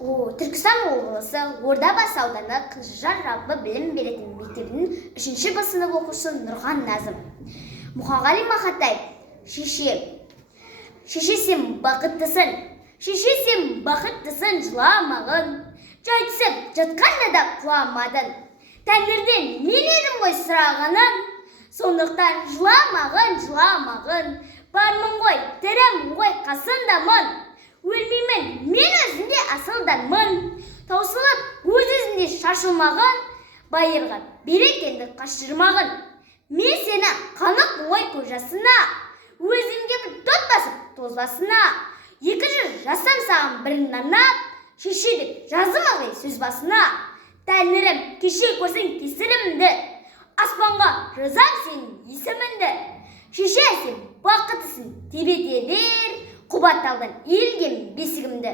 Түркістан облысы Ордабасы ауданы Қызылжар жалпы білім беретін мектебінің 3-ші Б сынып оқушысы Нұрхан Назым. Мұхағали Мақатай: шеше сен бақыттысың, шеше сен бақыттысың, жыламағын, жай түсіп жатқанда да құламадың. Тәңірден мен едім ғой сұрағаның, сондықтан жыламағын, бармын ғой, тірімін ғой, қасындамын. Өлмеймін, мен өзінде асылданмын, таусылып өз-өзінде шашылмағын, байырға берекенді қашырмағын. Мен сені қанық ғой көз жасына, өзімге бір тот басып тозбасына. 2 жыл жасам саған бірін арнап, шеше деп жаздым ылғи сөз басына. Тәңірім, кеше көрсең кесірімді, аспанға жазам сенің есіміңді. Шеше сен бақыттысың, тербете бер, қубатталдан иілген бесігімді.